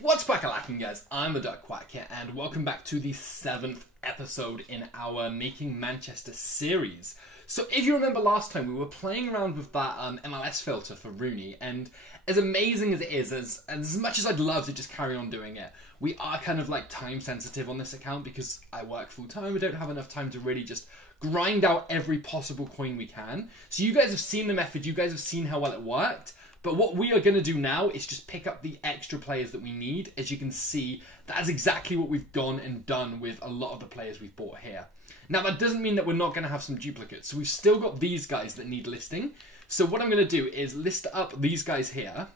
What's quack-a-lacking, guys? I'm the Duck Quack here, and welcome back to the 7th episode in our Making Manchester series. So if you remember last time, we were playing around with that MLS filter for Rooney, and as amazing as it is, as much as I'd love to just carry on doing it, we are kind of like time sensitive on this account because I work full time. We don't have enough time to really just grind out every possible coin we can. So you guys have seen the method, you guys have seen how well it worked. But what we are going to do now is just pick up the extra players that we need. As you can see, that's exactly what we've gone and done with a lot of the players we've bought here. Now, that doesn't mean that we're not going to have some duplicates. So we've still got these guys that need listing. So what I'm going to do is list up these guys here.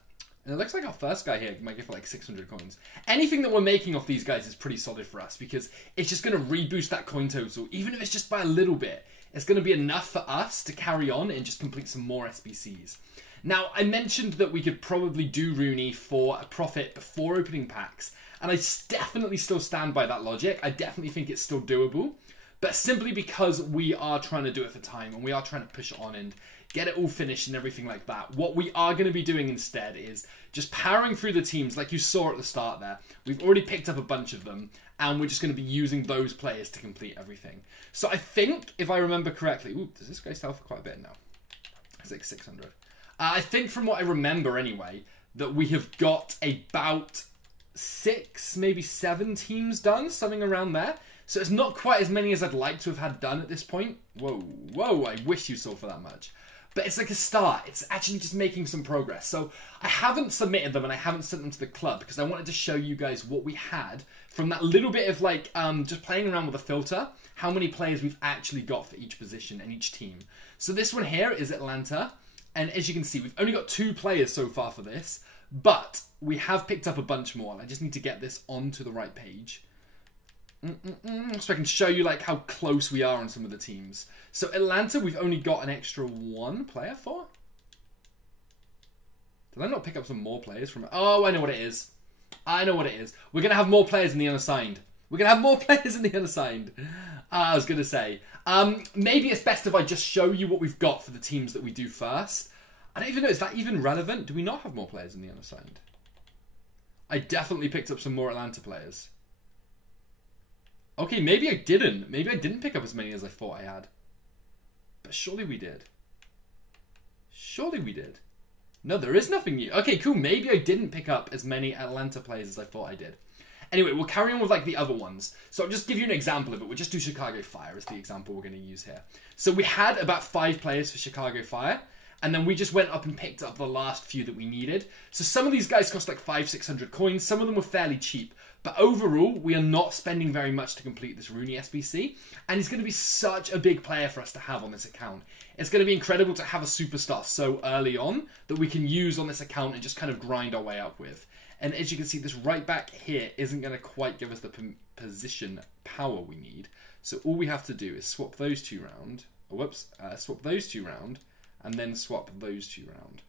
And it looks like our first guy here might get for like 600 coins. Anything that we're making off these guys is pretty solid for us because it's just going to reboost that coin total. Even if it's just by a little bit, it's going to be enough for us to carry on and just complete some more SBCs. Now, I mentioned that we could probably do Rooney for a profit before opening packs, and I definitely still stand by that logic. I definitely think it's still doable, but simply because we are trying to do it for time, and we are trying to push it on and get it all finished and everything like that, what we are going to be doing instead is just powering through the teams like you saw at the start there. We've already picked up a bunch of them, and we're just going to be using those players to complete everything. So I think, if I remember correctly, ooh, does this guy sell for quite a bit now? It's like 600. I think from what I remember anyway, that we have got about 6, maybe 7 teams done, something around there. So it's not quite as many as I'd like to have had done at this point. Whoa, I wish you saw for that much. But it's like a start. It's actually just making some progress. So I haven't submitted them and I haven't sent them to the club because I wanted to show you guys what we had from that little bit of like just playing around with a filter, how many players we've actually got for each position and each team. So this one here is Atlanta. And as you can see, we've only got 2 players so far for this, but we have picked up a bunch more. And I just need to get this onto the right page. So I can show you like how close we are on some of the teams. So Atlanta, we've only got an extra 1 player for. Did I not pick up some more players from... Oh, I know what it is. I know what it is. We're going to have more players in the unassigned. We're going to have more players in the unassigned. I was going to say... maybe it's best if I just show you what we've got for the teams that we do first. I don't even know, is that even relevant? Do we not have more players in the unassigned? I definitely picked up some more Atlanta players. Okay, maybe I didn't. Maybe I didn't pick up as many as I thought I had. But surely we did. Surely we did. No, there is nothing new. Okay, cool. Maybe I didn't pick up as many Atlanta players as I thought I did. Anyway, we'll carry on with like the other ones. So I'll just give you an example of it. We'll just do Chicago Fire as the example we're going to use here. So we had about 5 players for Chicago Fire. And then we just went up and picked up the last few that we needed. So some of these guys cost like 500-600 coins. Some of them were fairly cheap. But overall, we are not spending very much to complete this Rooney SBC. And he's going to be such a big player for us to have on this account. It's going to be incredible to have a superstar so early on that we can use on this account and just kind of grind our way up with. And as you can see, this right back here isn't going to quite give us the position power we need. So all we have to do is swap those 2 round. Swap those 2 round. And then swap those 2 round.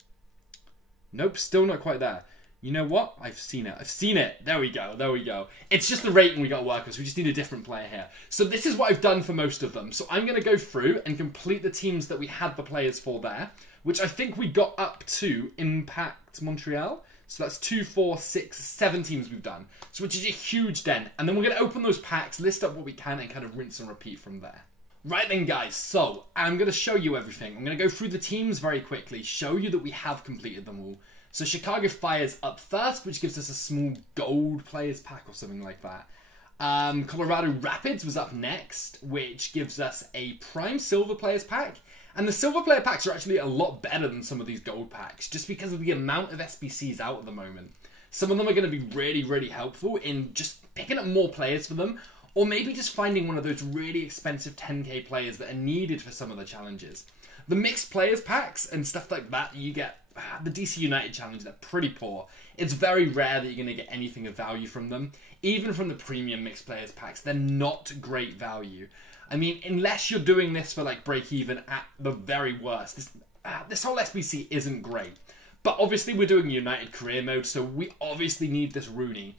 Nope, still not quite there. You know what? I've seen it. I've seen it. There we go. There we go. It's just the rating we got to work with. So we just need a different player here. So this is what I've done for most of them. So I'm going to go through and complete the teams that we had the players for there. Which I think we got up to Impact Montreal. So that's 2, 4, 6, 7 teams we've done. So which is a huge dent. And then we're going to open those packs, list up what we can, and kind of rinse and repeat from there. Right then, guys, so I'm going to show you everything. I'm going to go through the teams very quickly, show you that we have completed them all. So Chicago Fire's up first, which gives us a small gold players pack or something like that. Colorado Rapids was up next, which gives us a prime silver players pack. And the silver player packs are actually a lot better than some of these gold packs, just because of the amount of SBCs out at the moment. Some of them are going to be really, really helpful in just picking up more players for them, or maybe just finding one of those really expensive 10k players that are needed for some of the challenges. The mixed players packs and stuff like that, you get the DC United challenge, they're pretty poor. It's very rare that you're going to get anything of value from them. Even from the premium mixed players packs, they're not great value. I mean, unless you're doing this for like break even at the very worst, this whole SBC isn't great. But obviously we're doing United career mode, so we obviously need this Rooney.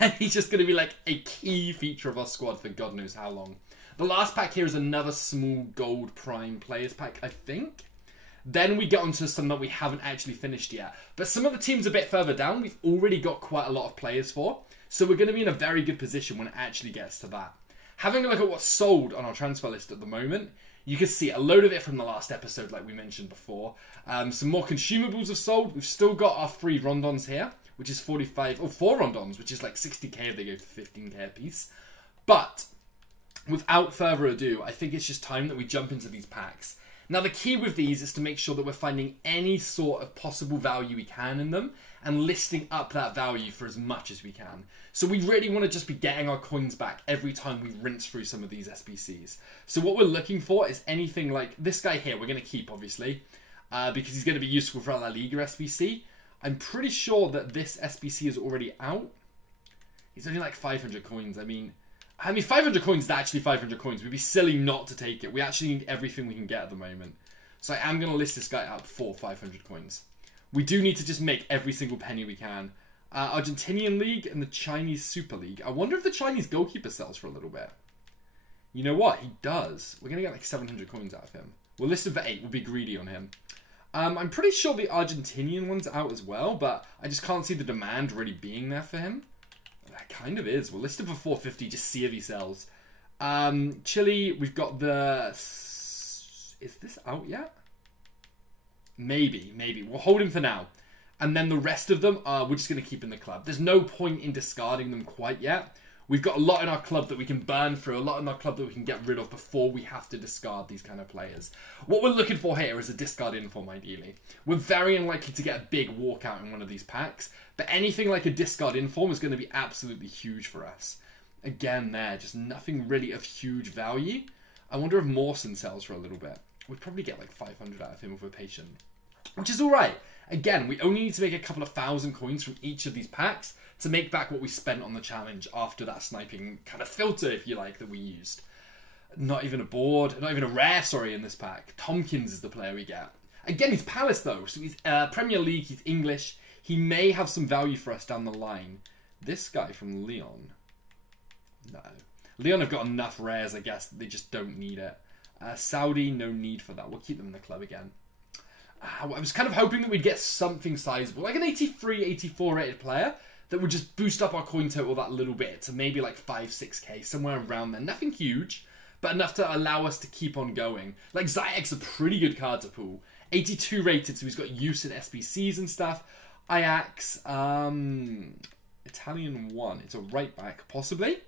And he's just going to be like a key feature of our squad for God knows how long. The last pack here is another small gold prime players pack, I think. Then we get onto some that we haven't actually finished yet. But some of the teams a bit further down, we've already got quite a lot of players for. So we're going to be in a very good position when it actually gets to that. Having a look at what's sold on our transfer list at the moment, you can see a load of it from the last episode like we mentioned before. Some more consumables have sold. We've still got our 3 rondons here, which is 45, or 4 rondons, which is like 60k if they go for 15k a piece. But without further ado, I think it's just time that we jump into these packs. Now the key with these is to make sure that we're finding any sort of possible value we can in them and listing up that value for as much as we can. So we really want to just be getting our coins back every time we rinse through some of these SBCs. So what we're looking for is anything like this guy here, we're going to keep obviously, because he's going to be useful for our La Liga SBC. I'm pretty sure that this SBC is already out. He's only like 500 coins. I mean 500 coins is actually 500 coins. We'd be silly not to take it. We actually need everything we can get at the moment. So I am going to list this guy out for 500 coins. We do need to just make every single penny we can. Argentinian League and the Chinese Super League. I wonder if the Chinese goalkeeper sells for a little bit. You know what? He does. We're going to get like 700 coins out of him. We'll list him for 8. We'll be greedy on him. I'm pretty sure the Argentinian one's out as well, but I just can't see the demand really being there for him. That kind of is. We'll list him for 450, just see if he sells. Chile, we've got the... Is this out yet? Maybe. We'll hold him for now. And then the rest of them, we're just going to keep in the club. There's no point in discarding them quite yet. We've got a lot in our club that we can burn through, a lot in our club that we can get rid of before we have to discard these kind of players. What we're looking for here is a discard inform, ideally. We're very unlikely to get a big walkout in one of these packs, but anything like a discard inform is going to be absolutely huge for us. Again there, just nothing really of huge value. I wonder if Mawson sells for a little bit. We'd probably get like 500 out of him if we're patient, which is alright. Again, we only need to make a couple of 1,000 coins from each of these packs to make back what we spent on the challenge after that sniping kind of filter, if you like, that we used. Not even a board, not even a rare, sorry, in this pack. Tompkins is the player we get. Again, he's Palace, though, so he's Premier League, he's English. He may have some value for us down the line. This guy from Leon. No. Leon have got enough rares, I guess, that they just don't need it. Saudi, no need for that. We'll keep them in the club again. I was kind of hoping that we'd get something sizable, like an 83, 84 rated player that would just boost up our coin total that little bit to maybe like 5, 6k, somewhere around there. Nothing huge, but enough to allow us to keep on going. Like Ziyech's a pretty good card to pull. 82 rated, so he's got use in SBCs and stuff. Ajax, Italian 1. It's a right back, possibly.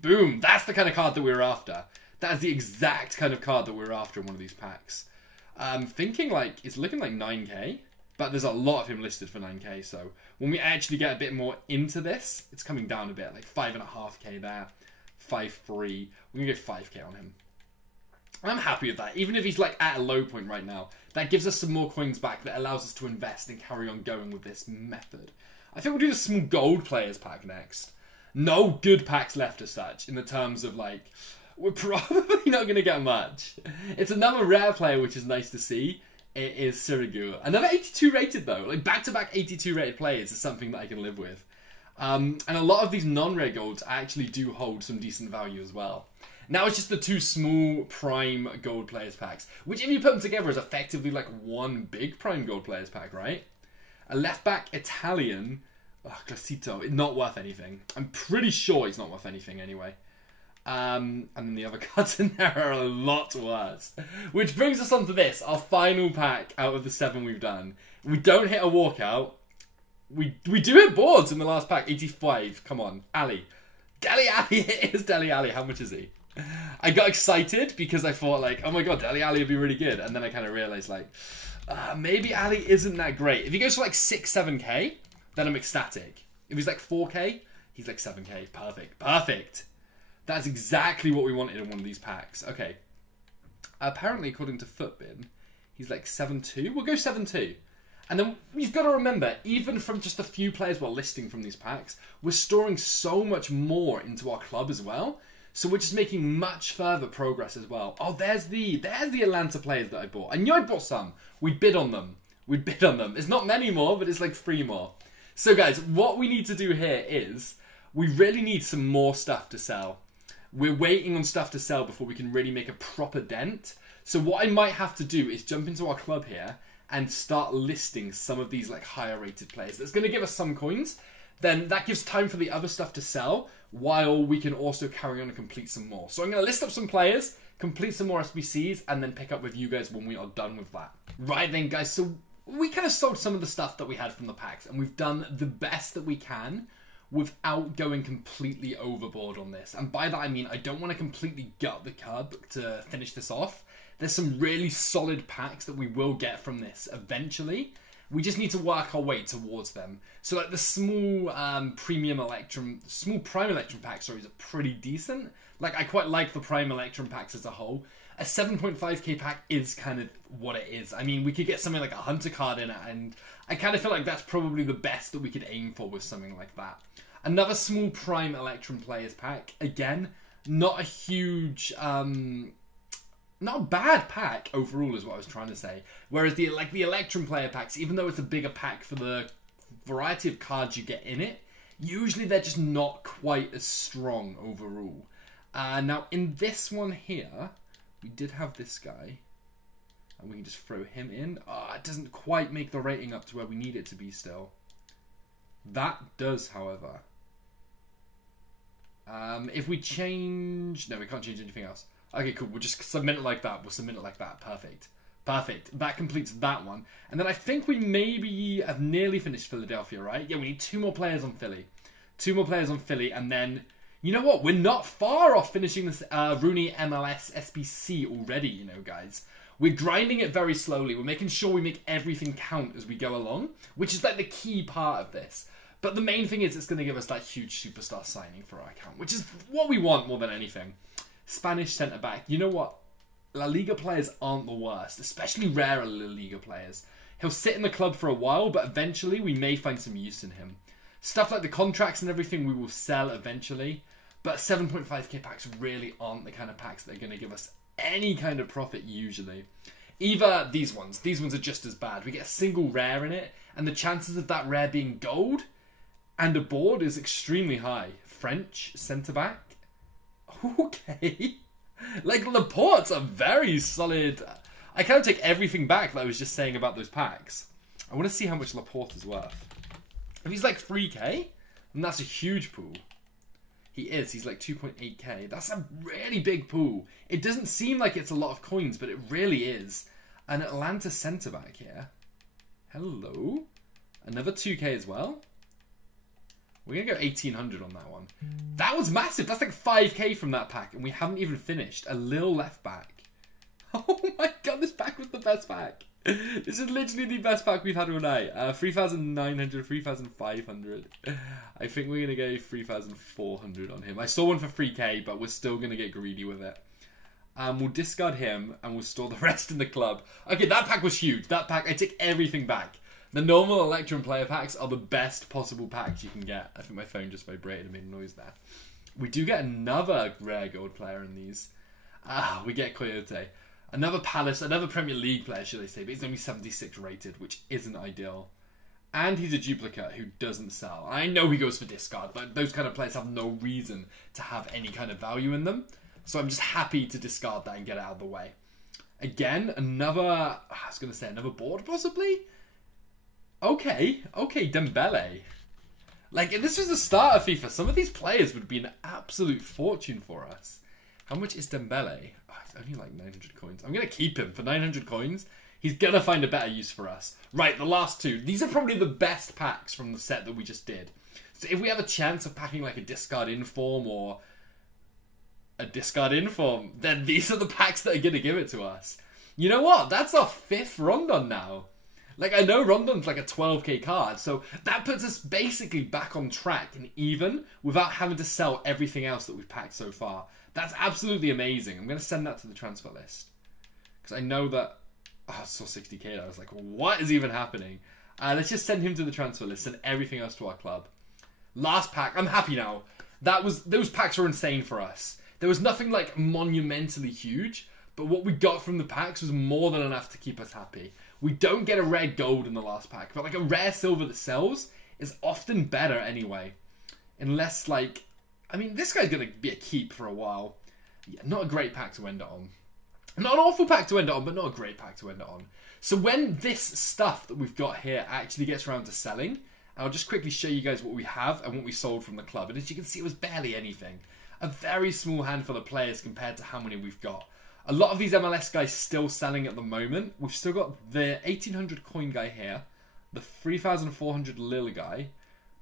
Boom, that's the kind of card that we were after. That is the exact kind of card that we were after in one of these packs. Thinking like, it's looking like 9k, but there's a lot of him listed for 9k, so when we actually get a bit more into this, it's coming down a bit, like 5.5k there, 5.3, we're going to go 5k on him. I'm happy with that, even if he's like at a low point right now. That gives us some more coins back that allows us to invest and carry on going with this method. I think we'll do the small gold players pack next. No good packs left as such, in the terms of like, we're probably not going to get much. It's another rare player, which is nice to see. It is Sirigu. Another 82 rated though. Like back-to-back 82 rated players is something that I can live with. And a lot of these non-rare golds actually do hold some decent value as well. Now it's just the 2 small prime gold players packs, which if you put them together is effectively like one big prime gold players pack, right? A left back Italian, Classito, not worth anything. I'm pretty sure he's not worth anything anyway. And then the other cards in there are a lot worse. Which brings us on to this, our final pack out of the 7 we've done. We don't hit a walkout. We do hit boards in the last pack. 85, come on. Ali. Dele Alli, it is Dele Alli. How much is he? I got excited because I thought like, oh my god, Dele Alli would be really good. And then I kind of realised like, maybe Ali isn't that great. If he goes for like 6, 7k, then I'm ecstatic. If he's like 4k, he's like 7k. Perfect. Perfect. That's exactly what we wanted in one of these packs. Okay. Apparently, according to Footbin, he's like 7.2. We'll go 7.2. And then you've got to remember, even from just a few players we're listing from these packs, we're storing so much more into our club as well. So we're just making much further progress as well. Oh, there's the Atlanta players that I bought. I knew I'd bought some. We bid on them. It's not many more, but it's like 3 more. So guys, what we need to do here is we really need some more stuff to sell. We're waiting on stuff to sell before we can really make a proper dent. So what I might have to do is jump into our club here and start listing some of these like higher rated players. That's going to give us some coins. Then that gives time for the other stuff to sell while we can also carry on and complete some more. So I'm going to list up some players, complete some more SBCs, and then pick up with you guys when we are done with that. Right then, guys, so we kind of sold some of the stuff that we had from the packs, and we've done the best that we can without going completely overboard on this. And by that I mean I don't want to completely gut the cub to finish this off. There's some really solid packs that we will get from this eventually. We just need to work our way towards them. So like the small Prime Electrum pack, sorry, is pretty decent. Like I quite like the Prime Electrum packs as a whole. A 7.5k pack is kind of what it is. I mean, we could get something like a Hunter card in it, and I kind of feel like that's probably the best that we could aim for with something like that. Another small Prime Electrum Players pack. Again, not a huge... not a bad pack overall is what I was trying to say. Whereas the Electrum player packs, even though it's a bigger pack for the variety of cards you get in it, usually they're just not quite as strong overall. Now in this one here, we did have this guy. And we can just throw him in. It doesn't quite make the rating up to where we need it to be still. That does, however. If we change... No, we can't change anything else. Okay, cool. We'll just submit it like that. We'll submit it like that. Perfect. Perfect. That completes that one. And then I think we maybe have nearly finished Philadelphia, right? Yeah, we need 2 more players on Philly. 2 more players on Philly. And then, you know what? We're not far off finishing this Rooney MLS SBC already, you know, guys. We're grinding it very slowly. We're making sure we make everything count as we go along, which is like the key part of this. But the main thing is it's going to give us that huge superstar signing for our account, which is what we want more than anything. Spanish centre-back. You know what? La Liga players aren't the worst, especially rarer La Liga players. He'll sit in the club for a while, but eventually we may find some use in him. Stuff like the contracts and everything we will sell eventually, but 7.5k packs really aren't the kind of packs that are going to give us any kind of profit usually. Either these ones are just as bad. We get a single rare in it, and the chances of that rare being gold and a board is extremely high. French centre-back. Okay. Like, Laporte's a very solid... I kind of take everything back that I was just saying about those packs. I want to see how much Laporte is worth. If he's like 3k, then that's a huge pool. He is. He's like 2.8k. That's a really big pool. It doesn't seem like it's a lot of coins, but it really is. An Atlanta centre-back here. Hello. Another 2k as well. We're going to go 1,800 on that one. That was massive. That's like 5k from that pack, and we haven't even finished. A Lille left back. Oh my god, this pack was the best pack. This is literally the best pack we've had all night. 3,900, 3,500. I think we're going to go 3,400 on him. I saw one for 3k, but we're still going to get greedy with it. We'll discard him, and we'll store the rest in the club. Okay, that pack was huge. That pack, I take everything back. The normal Electrum player packs are the best possible packs you can get. I think my phone just vibrated and made a noise there. We do get another rare gold player in these. We get Coyote. Another Palace, another Premier League player, should I say, but he's only 76 rated, which isn't ideal. And he's a duplicate who doesn't sell. I know he goes for discard, but those kind of players have no reason to have any kind of value in them. So I'm just happy to discard that and get it out of the way. Again, another board possibly? Okay, Dembele. Like, if this was the start of FIFA, some of these players would be an absolute fortune for us. How much is Dembele? Oh, it's only like 900 coins. I'm going to keep him for 900 coins. He's going to find a better use for us. Right, the last 2. These are probably the best packs from the set that we just did. So if we have a chance of packing like a discard inform or a discard inform, then these are the packs that are going to give it to us. You know what? That's our 5th Rondon now. Like, I know Rondon's like a 12k card, so that puts us basically back on track and even without having to sell everything else that we've packed so far. That's absolutely amazing. I'm going to send that to the transfer list. Because I know that... Oh, I saw 60k. I was like, what is even happening? Let's just send him to the transfer list and everything else to our club. Last pack. I'm happy now. Those packs were insane for us. There was nothing like monumentally huge, but what we got from the packs was more than enough to keep us happy. We don't get a rare gold in the last pack, but like a rare silver that sells is often better anyway. Unless like, I mean, this guy's going to be a keep for a while. Yeah, not a great pack to end it on. Not an awful pack to end it on, but not a great pack to end it on. So when this stuff that we've got here actually gets around to selling, I'll just quickly show you guys what we have and what we sold from the club. And as you can see, it was barely anything. A very small handful of players compared to how many we've got. A lot of these MLS guys still selling at the moment. We've still got the 1800 coin guy here, the 3400 lil guy.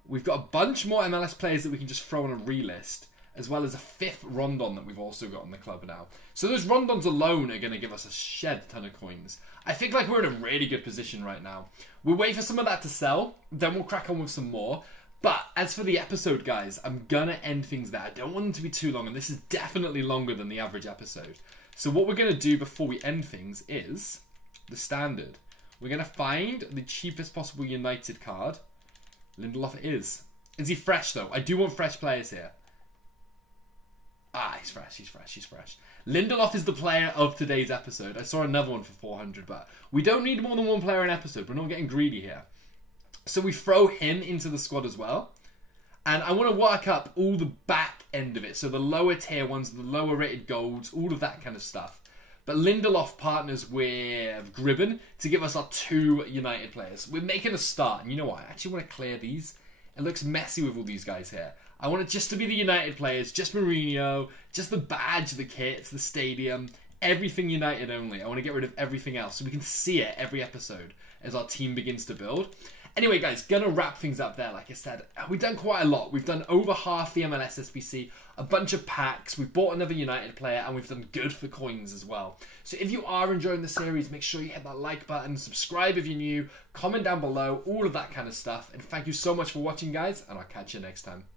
We've got a bunch more MLS players that we can just throw on a relist, as well as a 5th Rondon that we've also got in the club now. So those Rondons alone are going to give us a shed ton of coins. I think like we're in a really good position right now. We'll wait for some of that to sell, then we'll crack on with some more. But as for the episode, guys, I'm going to end things there. I don't want them to be too long, and this is definitely longer than the average episode. So what we're going to do before we end things is the standard. We're going to find the cheapest possible United card. Lindelof is. Is he fresh, though? I do want fresh players here. Ah, he's fresh, he's fresh, he's fresh. Lindelof is the player of today's episode. I saw another one for 400, but we don't need more than one player an episode. We're not getting greedy here. So we throw him into the squad as well. And I want to work up all the back end of it. So the lower tier ones, the lower rated golds, all of that kind of stuff. But Lindelof partners with Gribben to give us our 2 United players. We're making a start. And you know what? I actually want to clear these. It looks messy with all these guys here. I want it just to be the United players, just Mourinho, just the badge, the kits, the stadium, everything United only. I want to get rid of everything else so we can see it every episode as our team begins to build. Anyway, guys, gonna wrap things up there. Like I said, we've done quite a lot. We've done over half the MLS SBC, a bunch of packs. We've bought another United player, and we've done good for coins as well. So if you are enjoying the series, make sure you hit that like button, subscribe if you're new, comment down below, all of that kind of stuff. And thank you so much for watching, guys, and I'll catch you next time.